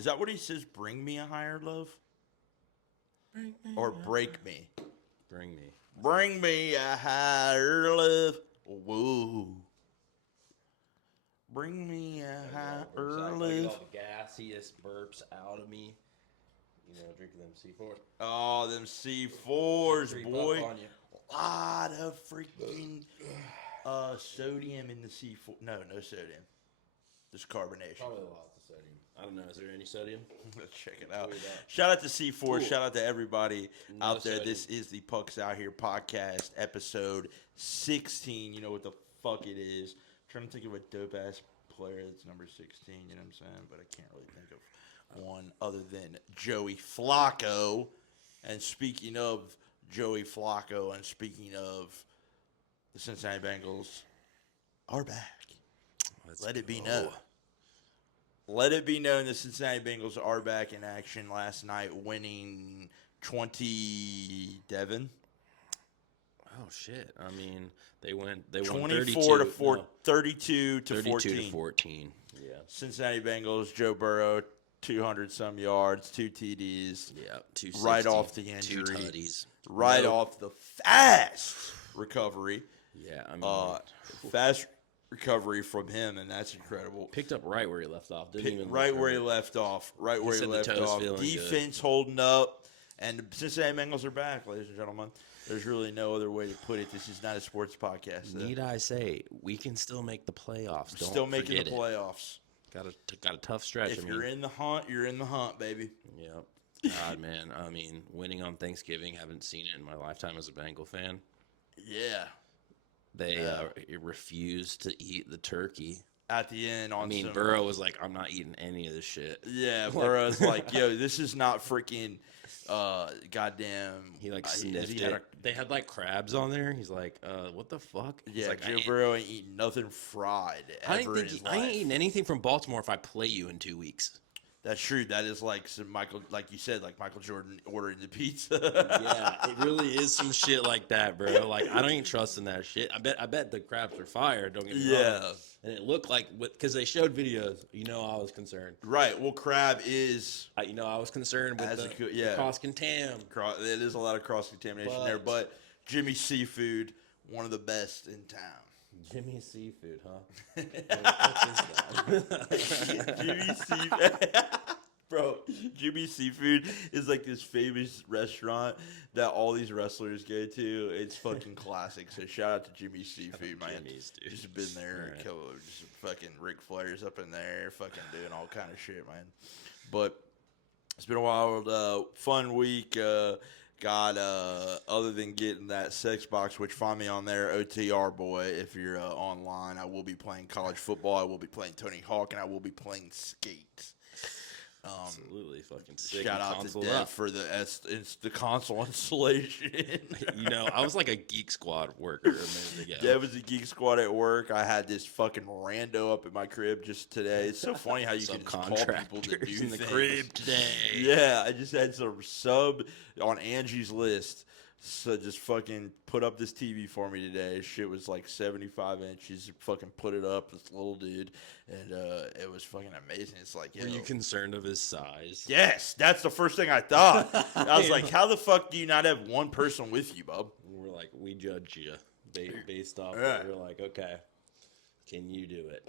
Is that what he says? Bring me a higher love? Or break me? Bring me. Bring me a higher love. Whoa. Bring me a higher I love. get all the gassiest burps out of me. Drinking them C4. Oh, them C4s, Creep boy. up on you. A lot of freaking sodium in the C4. No sodium. Just carbonation. Probably lots of sodium. I don't know. Is there any sodium? Let's check it out. Shout out to C4. Cool. Shout out to everybody out there. Sodium. This is the Pucks Out Here podcast, episode 16. You know what the fuck it is. I'm trying to think of a dope ass player that's number 16. You know what I'm saying? But I can't really think of one other than Joey Flacco. And speaking of Joey Flacco, and speaking of the Cincinnati Bengals, are back. Let it be known. Let it be known the Cincinnati Bengals are back in action last night, winning 20. Devin. Oh shit! I mean, they won 24 to 4, no, 32 to 32 14. to 14. Yeah. Cincinnati Bengals. Joe Burrow, 200 some yards, 2 TDs. Yeah, 260, right off the injury. 2 tutties. Right off the fast recovery. Yeah, I mean, fast recovery from him, and that's incredible. Picked up right where he left off. Where he left off. Right where he left off. Defense good. Holding up, and the Cincinnati Bengals are back, ladies and gentlemen. There's really no other way to put it. This is not a sports podcast. Need I say, we can still make the playoffs. Don't still making the it. playoffs. Got a tough stretch. If you're in the hunt, you're in the hunt, baby. Yep. God, man. I mean, winning on Thanksgiving, haven't seen it in my lifetime as a Bengal fan. Yeah. They refused to eat the turkey. At the end, Burrow was like, I'm not eating any of this shit. Yeah, Burrow's like, yo, this is not freaking goddamn. He sniffed it. They had crabs on there. He's like, what the fuck? Yeah, like, Joe Burrow ain't eating nothing fried ever in his life. I ain't eating anything from Baltimore if I play you in 2 weeks. That's true. That is like you said, like Michael Jordan ordering the pizza. Yeah, it really is some shit like that, bro. I don't even trust in that shit. I bet the crabs are fire. Don't get me wrong. And it looked like, because they showed videos, I was concerned. Right. Well, crab is. I was concerned with the cross-contam. It is a lot of cross-contamination there, but Jimmy's Seafood, one of the best in town. Jimmy's Seafood, huh? Jimmy's Seafood. Bro, Jimmy's Seafood is like this famous restaurant that all these wrestlers go to. It's fucking classic. So shout out to Jimmy's Seafood, man. Jimmy's, dude. Just been there. Right. Just fucking Ric Flair's up in there. Fucking doing all kind of shit, man. But it's been a wild, fun week. Other than getting that sex box, which find me on there, OTR boy, if you're online. I will be playing college football. I will be playing Tony Hawk, and I will be playing skate. Absolutely fucking sick. Shout out to Dev for the console installation. I was like a Geek Squad worker a minute ago. Dev was a Geek Squad at work. I had this fucking rando up at my crib just today. It's so funny how you can just call people to do in the things. crib today. Yeah, I just had some sub on Angie's list. So just fucking put up this TV for me today. Shit was like 75 inches. Fucking put it up, this little dude, and it was fucking amazing. It's like, were you concerned of his size? Yes, that's the first thing I thought. I was like, how the fuck do you not have one person with you, bub? We're like, we judge you based off. Yeah. We're like, okay, can you do it?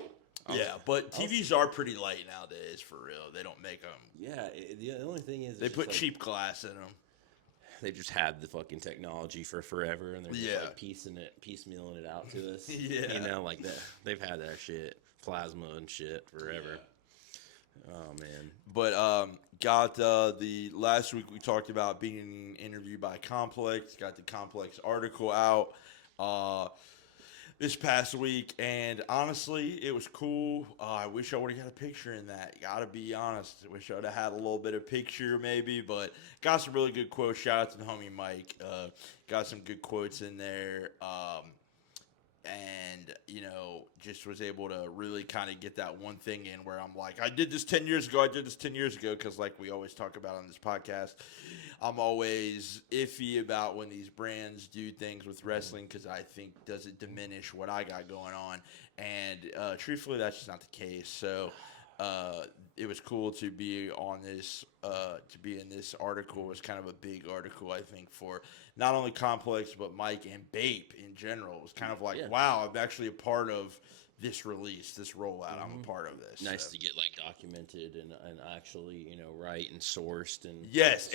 Yeah, but TVs are pretty light nowadays, for real. They don't make them. Yeah, the only thing is they put cheap glass in them. They just had the fucking technology for forever, and they're just piecemealing it out to us. Yeah, like that. They've had that shit, plasma and shit forever. Yeah. Oh man. But got the last week we talked about being interviewed by Complex. Got the Complex article out this past week, and honestly, it was cool. I wish I would have got a picture in that. Gotta be honest. I wish I would have had a little bit of picture maybe, but got some really good quotes. Shout out to the homie Mike. Got some good quotes in there. And, just was able to really kind of get that one thing in where I'm like, I did this 10 years ago, because like we always talk about on this podcast, I'm always iffy about when these brands do things with wrestling because I think, does it diminish what I got going on? And truthfully, that's just not the case. So it was cool to be on this, to be in this article. It was kind of a big article, I think, for not only Complex, but Mike and Bape in general. It was kind of like, wow, I'm actually a part of this release, this rollout. I'm a part of this. Nice to get like documented and actually, right and sourced and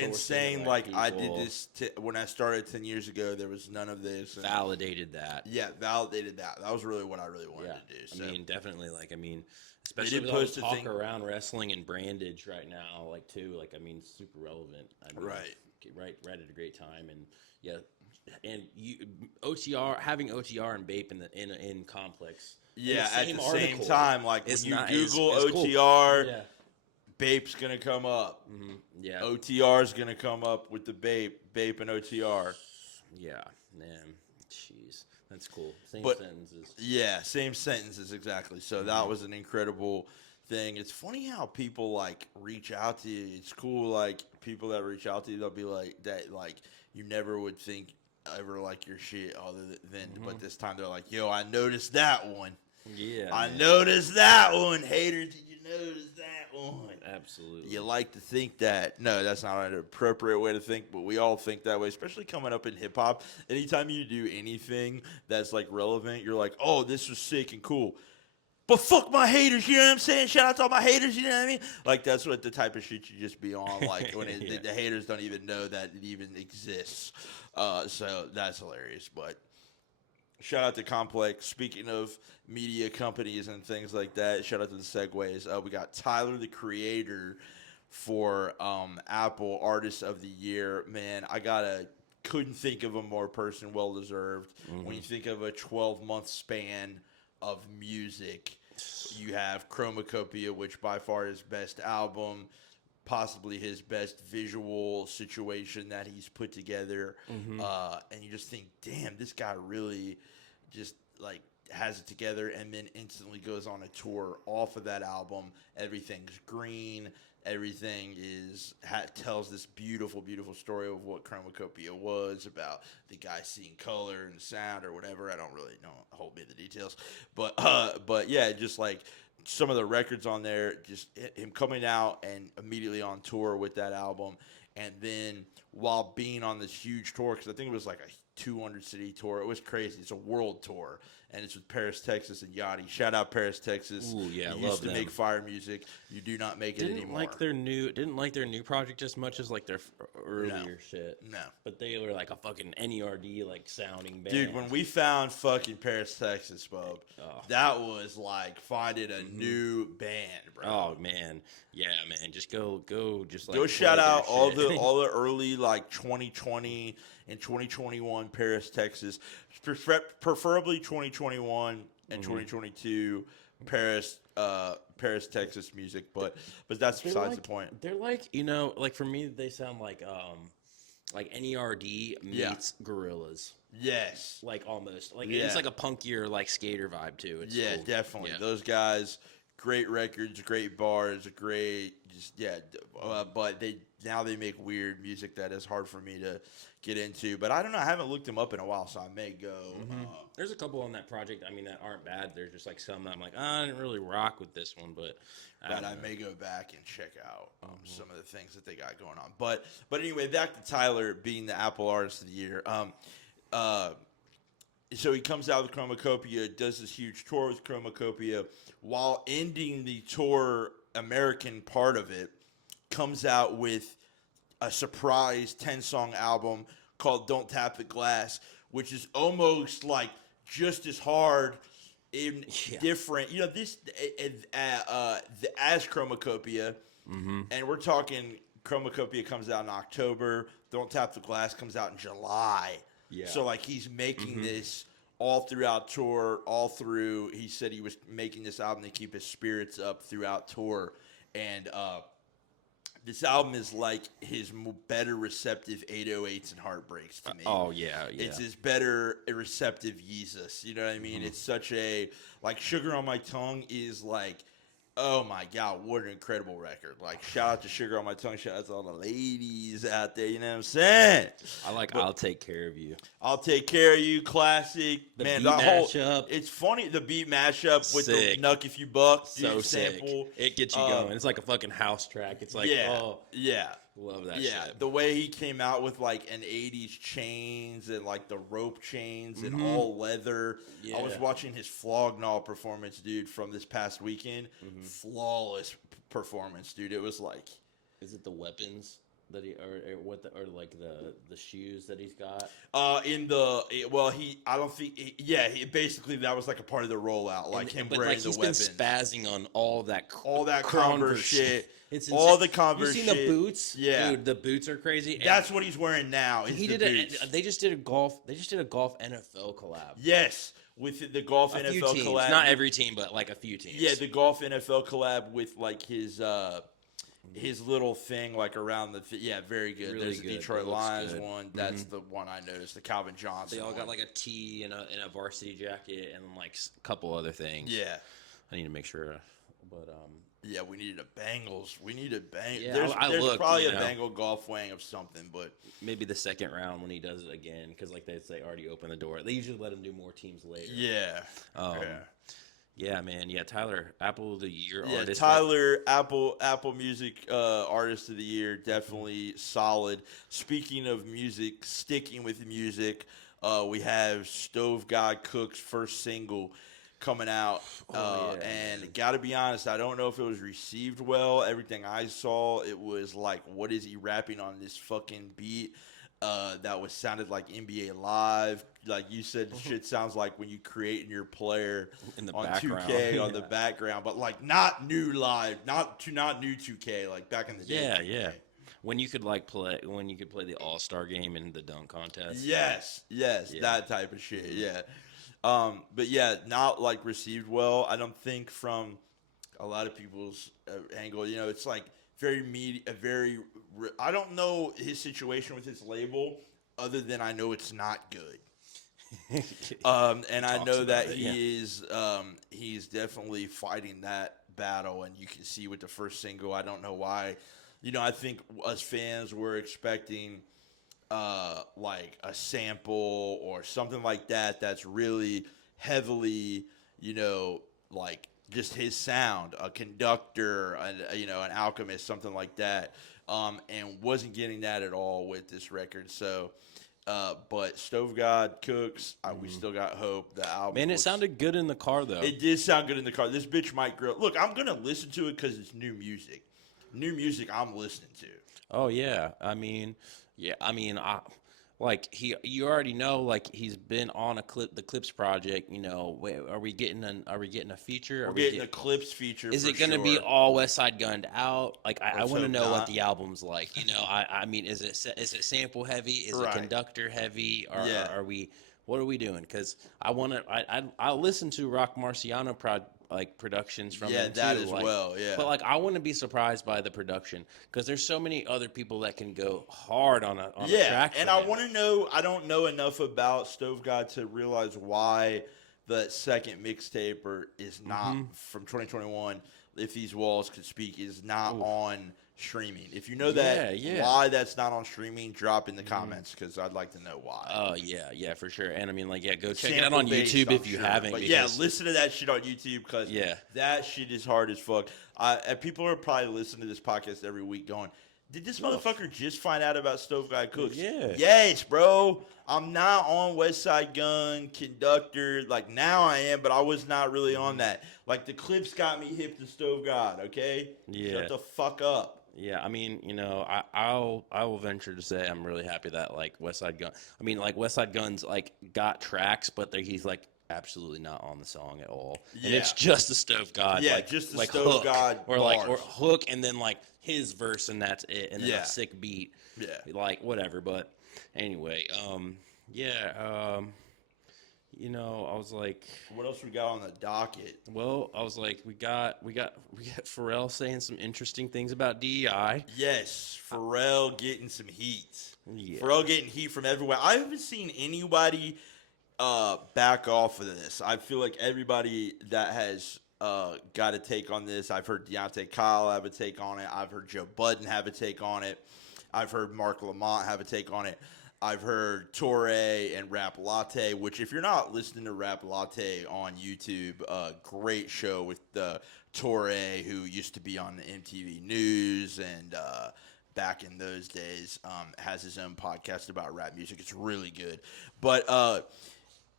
and saying like people. I did this when I started 10 years ago. There was none of this. And validated that. Yeah, validated that. That was really what I really wanted to do. So. I mean, definitely. Like, I mean, especially with all the talk around wrestling and brandage right now, like too. Like, I mean, super relevant. I mean, right at a great time, and and having OTR and Bape in Complex. Yeah, at the same time, like when you Google OTR, cool. Bape's gonna come up. Mm-hmm. Yeah, OTR's gonna come up with the Bape and OTR. Yeah, man, jeez, that's cool. Same sentences. Yeah, same sentences exactly. So that was an incredible thing. It's funny how people like reach out to you. It's cool, like people that reach out to you, they'll be like that, like you never would think ever like your shit other than, but this time they're like, yo, I noticed that one. Yeah, I noticed that one. Haters, did you notice that one? Absolutely. You like to think that. No, that's not an appropriate way to think, but we all think that way, especially coming up in hip-hop. Anytime you do anything that's, like, relevant, you're like, oh, this was sick and cool. But fuck my haters, you know what I'm saying? Shout out to all my haters, you know what I mean? Like, that's what the type of shit you just be on, like, when the haters don't even know that it even exists. So that's hilarious, but... Shout out to Complex. Speaking of media companies and things like that, shout out to the segues. We got Tyler, the Creator, for Apple Artist of the Year. Man, couldn't think of a more person well deserved. When you think of a 12-month span of music, you have Chromacopia, which by far is best album, possibly his best visual situation that he's put together. And you just think, damn, this guy really just like has it together, and then instantly goes on a tour off of that album. Everything's green. Everything tells this beautiful, beautiful story of what Chromacopia was about, the guy seeing color and sound or whatever. I don't really know. Hold me the details. But yeah, just like some of the records on there, just him coming out and immediately on tour with that album. And then while being on this huge tour, because I think it was like a 200-city tour. It was crazy. It's a world tour. And it's with Paris, Texas, and Yachty. Shout out Paris, Texas. Ooh, yeah, you used to make fire music. You do not make it anymore. Didn't like their new project as much as like their earlier shit. No. But they were like a fucking NERD like sounding band. Dude, when we found fucking Paris, Texas, Bob, that was like finding a new band, bro. Oh man, yeah, man. Just go, just like go shout out all the early like 2020 and 2021 Paris, Texas, preferably 2021 and 2022 Paris, Texas music, but that's besides the point. They're like, like for me, they sound like NERD meets Gorillaz. Yes, like almost like it's like a punkier like skater vibe too. It's cool. Definitely. Yeah. Those guys, great records, great bars, but they make weird music that is hard for me to get into. But I don't know. I haven't looked them up in a while, so I may go. There's a couple on that project. I mean, that aren't bad. There's just like some that I'm like, I didn't really rock with this one, but I may go back and check out some of the things that they got going on. But anyway, back to Tyler being the Apple Artist of the Year. So he comes out with Chromacopia, does this huge tour with Chromacopia. While ending the tour, American part of it, comes out with a surprise 10-song album called Don't Tap the Glass, which is almost like just as hard and different. This as Chromacopia, and we're talking Chromacopia comes out in October. Don't Tap the Glass comes out in July. Yeah. So like he's making this all throughout tour, he said he was making this album to keep his spirits up throughout tour. And this album is like his better receptive 808s and Heartbreaks to me. Oh, yeah. It's his better receptive Yeezus. You know what I mean? It's such a, like, Sugar on My Tongue is like Oh my God, what an incredible record. Like, shout out to Sugar on My Tongue. Shout out to all the ladies out there, you know what I'm saying? I'll Take Care of You. I'll Take Care of You, classic. The man, beat mashup. It's funny, the beat mashup with Sick. the Nuck If You Buck so sample. Sick. It gets you going. It's like a fucking house track. It's like, love that shit. The way he came out with like an 80s chains and like the rope chains and all leather. I was watching his Flognaw performance, dude, from this past weekend. Flawless performance, dude. It was like, is it the weapons that he or like the shoes that he's got? Basically that was like a part of the rollout, like him wearing the weapons. He's been spazzing on all that Converse shit. It's all the Converse shit. You seen the boots? Yeah, dude, the boots are crazy. That's what he's wearing now. They just did a golf NFL collab. Yes, with the golf a NFL teams. collab. Not every team, but like a few teams. Yeah, the golf NFL collab with like his little thing like around the very good. Really There's good. the Detroit Lions good. one. That's the one I noticed. The Calvin Johnson. They all got one. like a tee and a varsity jacket and like a couple other things. Yeah, I need to make sure, but yeah, we needed a Bengals. We needed Bengals. Yeah, there's looked, probably a Bengal golf wing of something, but maybe the second round when he does it again, because like they say, already open the door. They usually let him do more teams later. Yeah. Yeah, man. Yeah, Tyler, Apple of the Year artist. Tyler, Apple Music Artist of the Year, definitely solid. Speaking of music, sticking with music, we have Stove God Cook's first single coming out. And got to be honest, I don't know if it was received well. Everything I saw, it was like, what is he rapping on this fucking beat? That sounded like NBA Live. Like you said, shit sounds like when you create in your player in the on background. 2K on the background, but like not new live, not new 2K, like back in the day. Yeah. When you could play the All-Star game and the dunk contest. Yes, that type of shit. Yeah. But yeah, not like received well. I don't think from a lot of people's angle. You know, it's like I don't know his situation with his label, other than I know it's not good. And I know that he's definitely fighting that battle, and you can see with the first single. I don't know why. You know, I think us fans were expecting like a sample or something like that that's really heavily, you know, like just his sound, a conductor, an alchemist, something like that, and wasn't getting that at all with this record. So, but Stove God Cooks, we still got hope. The album, man, it sounded good in the car though. It did sound good in the car. This bitch might grow. Look, I'm gonna listen to it because it's new music. New music, I'm listening to. Oh yeah, you already know, like he's been on the Clips project. You know, are we getting a feature? We're getting a Clips feature. Is it going to be all West Side Gunned out? Like I want to know what the album's like. You know, I mean, is it sample heavy? Is it conductor heavy? Or are we? What are we doing? Because I'll listen to Rock Marciano productions from them too. That as well. Yeah, but like I wouldn't be surprised by the production because there's so many other people that can go hard on a track. And I want to know. I don't know enough about Stove God to realize why the second mixtape is not from 2021. If These Walls Could Speak is not on streaming. If you know why that's not on streaming, drop in the comments because I'd like to know why. Oh yeah, for sure. And I mean, like, go check it out on YouTube if you haven't. But listen to that shit on YouTube because that shit is hard as fuck. And people are probably listening to this podcast every week going, did this motherfucker just find out about Stove God Cooks? Yeah. Yes, bro. I'm not on West Side Gun, Conductor. Like, now I am, but I was not really on that. Like, the Clips got me hip to Stove God, okay? Yeah. Shut the fuck up. Yeah, I mean, you know, I will venture to say I'm really happy that like West Side Gun. I mean, like West Side Gun's like got tracks, but he's like absolutely not on the song at all. Yeah. And it's just the Stove God. Yeah, like, just the like Stove hook, God or bars. or hook, and then like his verse, and that's it, and then a sick beat. Yeah, like whatever. But anyway, you know, I was like, what else we got on the docket? Well, I was like, we got Pharrell saying some interesting things about DEI. Yes, Pharrell getting some heat. Yeah. Pharrell getting heat from everywhere. I haven't seen anybody back off of this. I feel like everybody that has got a take on this. I've heard Deontay Kyle have a take on it. I've heard Joe Budden have a take on it. I've heard Mark Lamont have a take on it. I've heard Torre and Rap Latte, which if you're not listening to Rap Latte on YouTube, great show with Torre, who used to be on the MTV News and back in those days, has his own podcast about rap music. It's really good. But,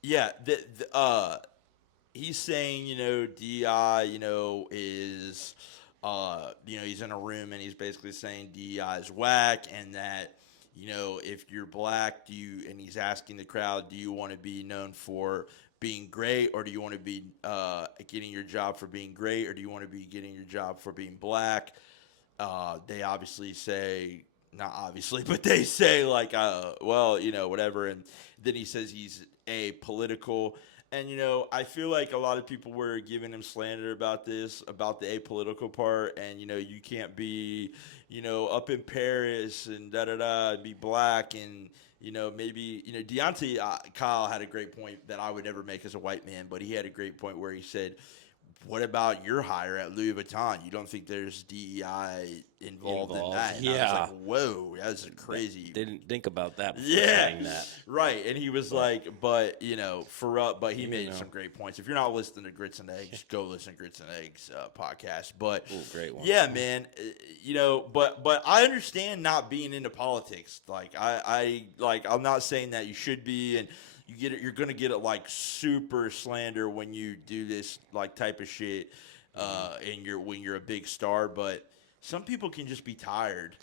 yeah, he's saying, DI, is, he's in a room and he's basically saying DI is whack and that, if you're black, and he's asking the crowd, do you want to be known for being great or do you want to be getting your job for being great or do you want to be getting your job for being black? They obviously say, not obviously, but they say like, whatever. And then he says he's apolitical. And, I feel like a lot of people were giving him slander about this, about the apolitical part. And, you can't be, up in Paris and be black. And, maybe, Deontay Kyle had a great point that I would never make as a white man. But he had a great point where he said, what about your hire at Louis Vuitton? You don't think there's DEI involved in that? And I was like, whoa, that's crazy. Didn't think about that before saying that. Right. And he was like, but, Pharrell, but he made some great points. If you're not listening to Grits and Eggs, go listen to Grits and Eggs podcast. But, great one. Yeah, man, but I understand not being into politics. Like, I'm not saying that you should be, and you're gonna get it like super slander when you do this like type of shit, and when you're a big star. But some people can just be tired.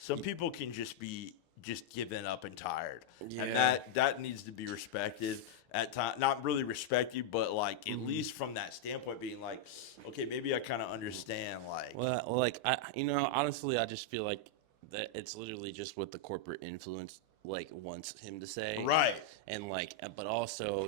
Some people can just be giving up and tired, and that needs to be respected at time. Not really respected, but like at least from that standpoint, being like, okay, maybe I kind of understand. Like, well, like honestly, I just feel like that it's literally just what the corporate influence wants him to say, right? And but also,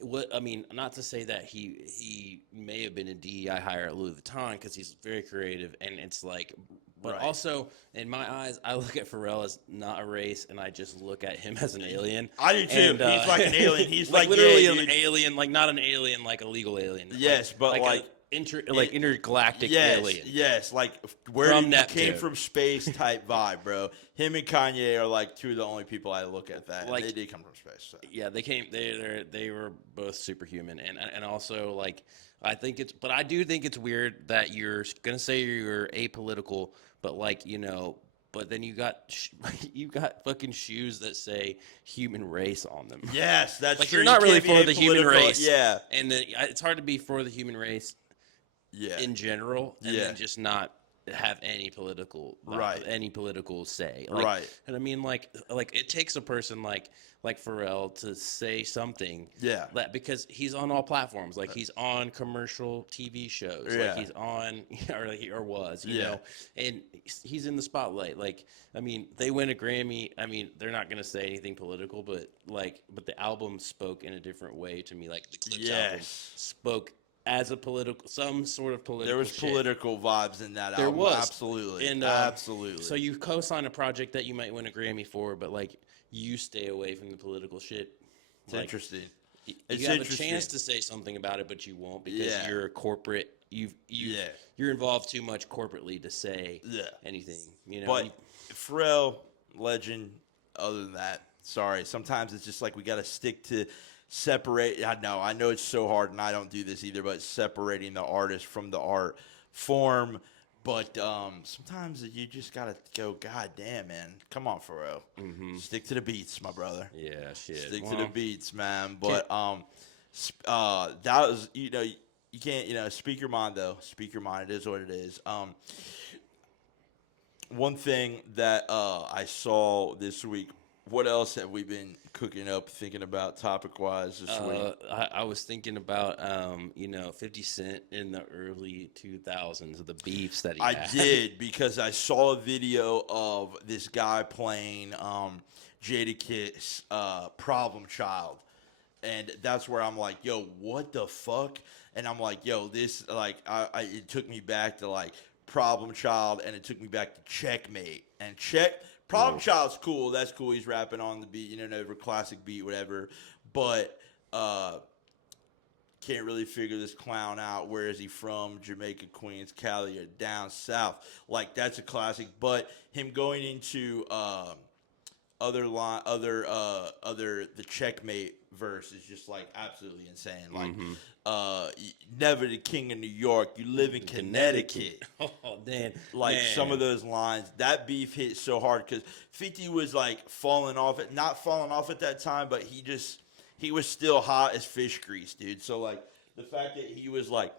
not to say that he may have been a DEI hire at Louis Vuitton because he's very creative, and it's like, but also in my eyes, I look at Pharrell as not a race, and I just look at him as an alien. I do too. And, he's like an alien. He's like literally an alien, like not an alien, like a legal alien. Yes, but intergalactic alien. Yes, like where from you Neptune. Came from space type vibe, bro. Him and Kanye are like two of the only people I look at that. Like, they did come from space. So. Yeah, they came. They were both superhuman, and also I think it's. But I do think it's weird that you're gonna say you're apolitical, but But then you got fucking shoes that say human race on them. Yes, that's like true. You're not really for the human race. Yeah, and it's hard to be for the human race. Yeah. In general, and then just not have any political say. Right. And I mean, like it takes a person like Pharrell to say something. Yeah. Because he's on all platforms. Like he's on commercial TV shows. Yeah. Like he's on or was, you know, and he's in the spotlight. Like, I mean, they win a Grammy. I mean, they're not going to say anything political, but the album spoke in a different way to me. Like the Clips album spoke as some sort of political. There was political vibes in that album. There was. Absolutely. And, absolutely. So you co-sign a project that you might win a Grammy for, but you stay away from the political shit. It's interesting. You have a chance to say something about it, but you won't because you're a corporate. You're involved too much corporately to say anything. But Pharrell, legend. Other than that, sorry. Sometimes it's just like we got to stick to. Separate. I know it's so hard, and I don't do this either. But separating the artist from the art form. But sometimes you just gotta go. God damn, man, come on, Pharrell. Mm-hmm. Stick to the beats, my brother. Yeah, shit. Stick to the beats, man. But that was you can't speak your mind though. Speak your mind. It is what it is. One thing that I saw this week. What else have we been cooking up, thinking about topic-wise this week? I was thinking about, 50 Cent in the early 2000s, the beefs that he had. I did, because I saw a video of this guy playing Jadakiss, Problem Child. And that's where I'm like, yo, what the fuck? And I'm like, yo, this, it took me back to, Problem Child, and it took me back to Checkmate. And Problem Child's cool. That's cool. He's rapping on the beat, over classic beat, whatever. But Can't really figure this clown out. Where is he from? Jamaica, Queens, Cali, or down south? Like, that's a classic. But him going into the checkmate verse is just like absolutely insane. Like, never the king of New York, you live in Connecticut. Oh, man. Like, some of those lines, that beef hit so hard because 50 was like not falling off at that time, but he was still hot as fish grease, dude. So like the fact that he was like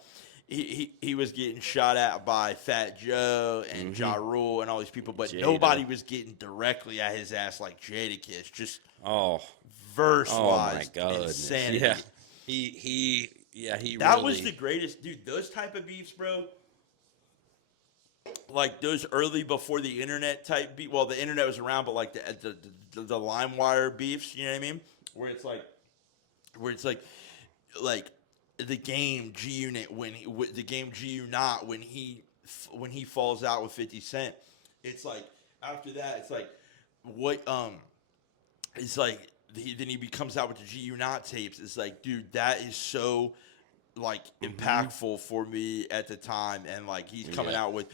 he was getting shot at by Fat Joe and Ja Rule and all these people, but nobody was getting directly at his ass like Jadakiss. Just verse wise, insanity. Yeah, he that was the greatest, dude. Those type of beefs, bro. Like those early before the internet type beef. Well, the internet was around, but like the LimeWire beefs. You know what I mean? Where it's like the game G Unit the game G Unit when he falls out with 50 Cent. It's like after that, it's like what it's like then he comes out with the G Unit tapes. It's like, dude, that is so like impactful for me at the time, and like he's coming out with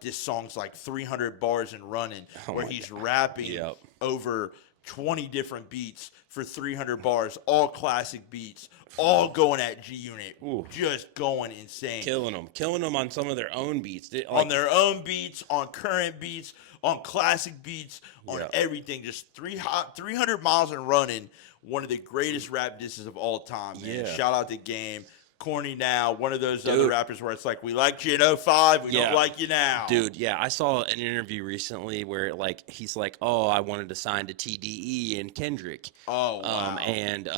this song's like 300 bars and running, where he's rapping over 20 different beats for 300 bars, all classic beats, all going at G Unit, just going insane, killing them on some of their own beats, on their own beats, on current beats, on classic beats, on everything. Just 300 miles and running. One of the greatest rap disses of all time, man. Yeah. Shout out to Game. Corny now, one of those other rappers where it's like, we liked you in 05, we don't like you now. Dude, yeah, I saw an interview recently where like he's like, oh, I wanted to sign to TDE and Kendrick. Oh, wow. And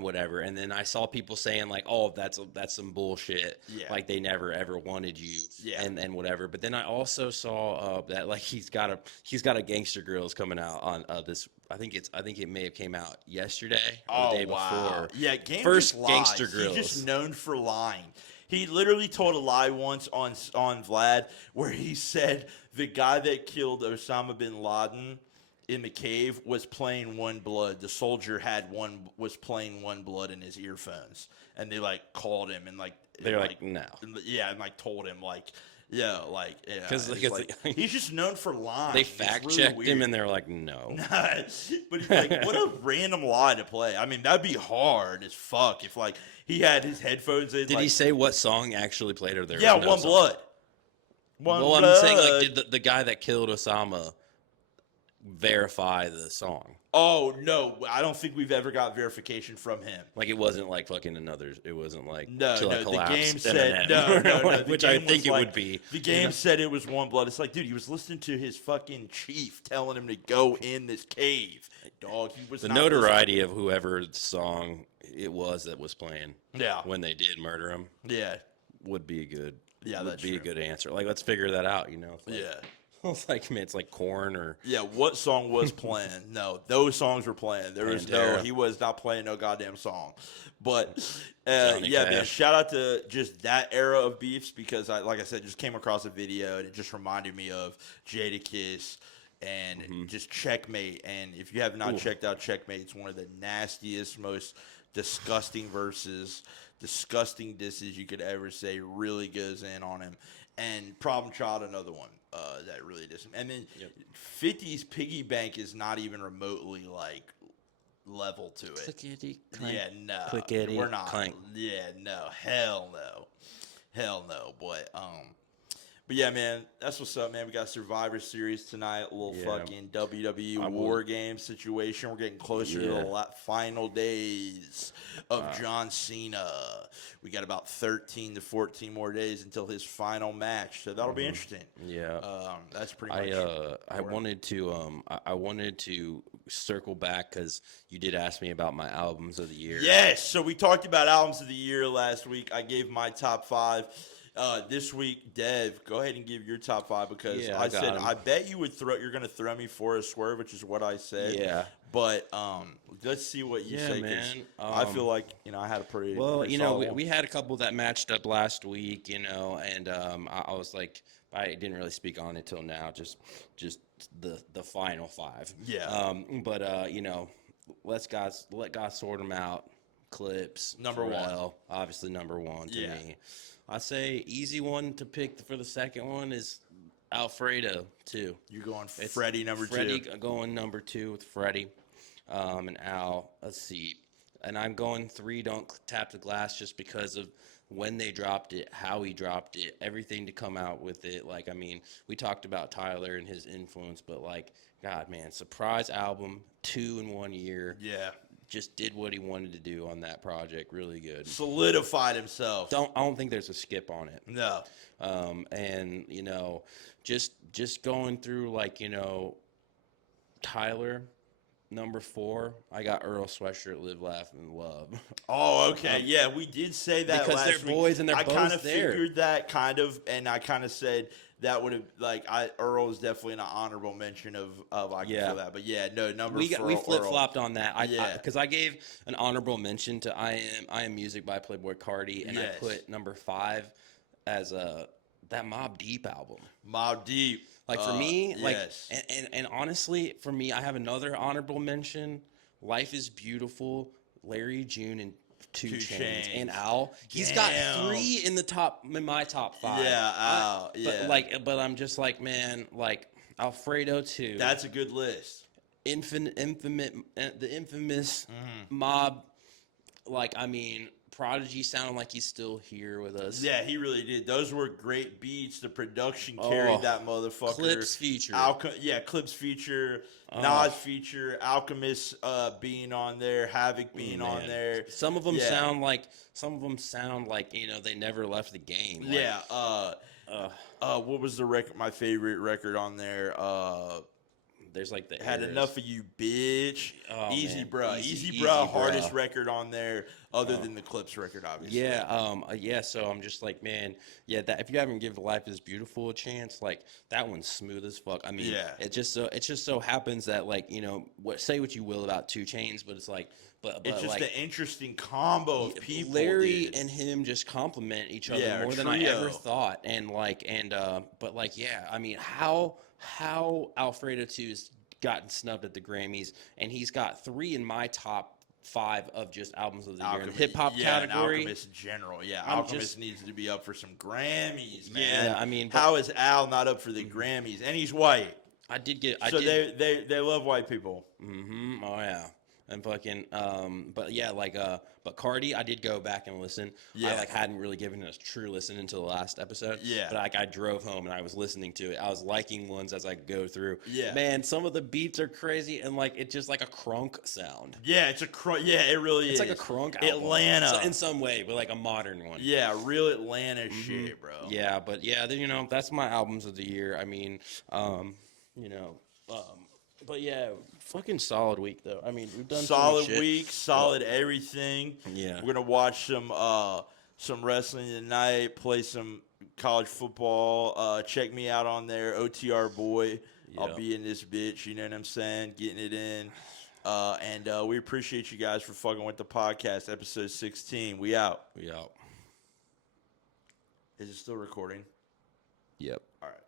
whatever. And then I saw people saying like, oh, that's some bullshit. Yeah. Like they never ever wanted you. Yeah. And whatever. But then I also saw that like he's got a Gangster Grills coming out on this. I think it may have came out yesterday or the day before. Yeah, Game first just Gangster Grills. He's just known for lying. He literally told a lie once on Vlad where he said the guy that killed Osama bin Laden in the cave was playing One Blood. The soldier was playing One Blood in his earphones, and they like called him and like they're like no, and like told him like. Yeah, because he's just known for lying. They fact checked him and they're like, no. But he's like, what a random lie to play. I mean, that'd be hard as fuck if like he had his headphones in. Did he say what song actually played, or there? Yeah, was no One song? Blood. Well, I'm saying like, did the guy that killed Osama verify the song? Oh no, I don't think we've ever got verification from him. Like it wasn't like fucking another. It wasn't like no. The game said no. Which I think it would be. The game said it was One Blood. It's like, dude, he was listening to his fucking chief telling him to go in this cave. Dog, he was. The notoriety of whoever song it was that was playing. Yeah. When they did murder him. Yeah. Would be a good. Yeah, would be a good answer. Like, let's figure that out. You know. Yeah. It's like, man, it's like Korn or... Yeah, what song was playing? No, those songs were playing. There was he was not playing no goddamn song. But, man, shout out to just that era of beefs because, like I said, just came across a video and it just reminded me of Jadakiss and just Checkmate. And if you have not checked out Checkmate, it's one of the nastiest, most disgusting verses, disgusting disses you could ever say. Really goes in on him. And Problem Child, another one that really does. And then 50's Piggy Bank is not even remotely like level to it. Clickety clank. Yeah, no. Clickety we're not. Clank. Yeah, no. Hell no. But yeah, man, that's what's up, man. We got Survivor Series tonight. A little fucking WWE War Game situation. We're getting closer to the final days of John Cena. We got about 13 to 14 more days until his final match, so that'll be interesting. Yeah, that's pretty much. I wanted to circle back because you did ask me about my albums of the year. Yes, so we talked about albums of the year last week. I gave my top 5. This week, Dev, go ahead and give your top 5 because I said I bet you're going to throw me for a swerve, which is what I said. Yeah. But let's see what you say. Man. I feel like I had a pretty we had a couple that matched up last week, and I was like, I didn't really speak on it till now, just the final 5. Yeah. Let God sort them out. Clips, Number Pharrell, one. Obviously number one to me. I'd say easy one to pick for the second one is Alfredo, too. You're going Freddie number two. Freddie going number 2 with Freddie. And Al, let's see. And I'm going 3, Don't Tap the Glass, just because of when they dropped it, how he dropped it, everything to come out with it. Like, I mean, we talked about Tyler and his influence, but, like, God, man, surprise album, 2 in 1 year. Yeah. Just did what he wanted to do on that project. Really good. Solidified himself. I don't think there's a skip on it. No. And, you know, just going through, like, you know, Tyler, number 4, I got Earl Sweatshirt, Live, Laugh, and Love. Oh, okay. Yeah, we did say that because last they're boys week. and they're I both kind of there. figured that and I kind of said that would have, like, Earl is definitely an honorable mention of I can feel that. But yeah, no, number 4. We flip-flopped on that. Yeah. Because I gave an honorable mention to I Am Music by Playboi Carti, and I put number 5 as that Mobb Deep album. Mobb Deep. Like, for me, like, and honestly, for me, I have another honorable mention. Life is Beautiful, Larry June, and 2 Chainz. And Al. He's got 3 in my top 5. Yeah, Al. Yeah. But I'm just like, man, like, Alfredo, too. That's a good list. The infamous Mob. Like, I mean, Prodigy sounded like he's still here with us. Yeah, he really did. Those were great beats. The production carried that motherfucker. Clips feature. Clips feature. Nas feature. Alchemist being on there. Havoc being on there. Some of them sound like you know they never left the game. Like, what was the record? My favorite record on there. There's like the Had Eras. Enough of You, Bitch. Easy Bruh, hardest record on there, other than the Clips record, obviously. Yeah. So I'm just like, man, that if you haven't given Life is Beautiful a chance, like that one's smooth as fuck. I mean, it just so happens that, like, you know, say what you will about 2 Chainz, but it's like, but it's just like, an interesting combo of people. Larry and him just complement each other more than I ever thought, but like, I mean, how Alfredo 2 has gotten snubbed at the Grammys, and he's got 3 in my top 5 of just albums of the year in the hip hop category. And Alchemist in general, Alchemist needs to be up for some Grammys, man. Yeah, I mean, how is Al not up for the Grammys? And he's white. They love white people. Mm-hmm. Oh yeah. And fucking, but Cardi, I did go back and listen. Yeah. I hadn't really given it a true listen until the last episode. Yeah. But I drove home and I was listening to it. I was liking ones as I go through. Yeah. Man, some of the beats are crazy and it's just like a crunk sound. Yeah, it's a crunk. Yeah, it really is. It's like a crunk album. Atlanta. In some way, but like a modern one. Yeah, real Atlanta shit, bro. Yeah, but you know, that's my albums of the year. I mean, but yeah, fucking solid week though. I mean, we've done solid week, solid everything. Yeah, we're gonna watch some wrestling tonight, play some college football. Check me out on there, OTR boy. Yeah. I'll be in this bitch. You know what I'm saying? Getting it in. And we appreciate you guys for fucking with the podcast, episode 16. We out. We out. Is it still recording? Yep. All right.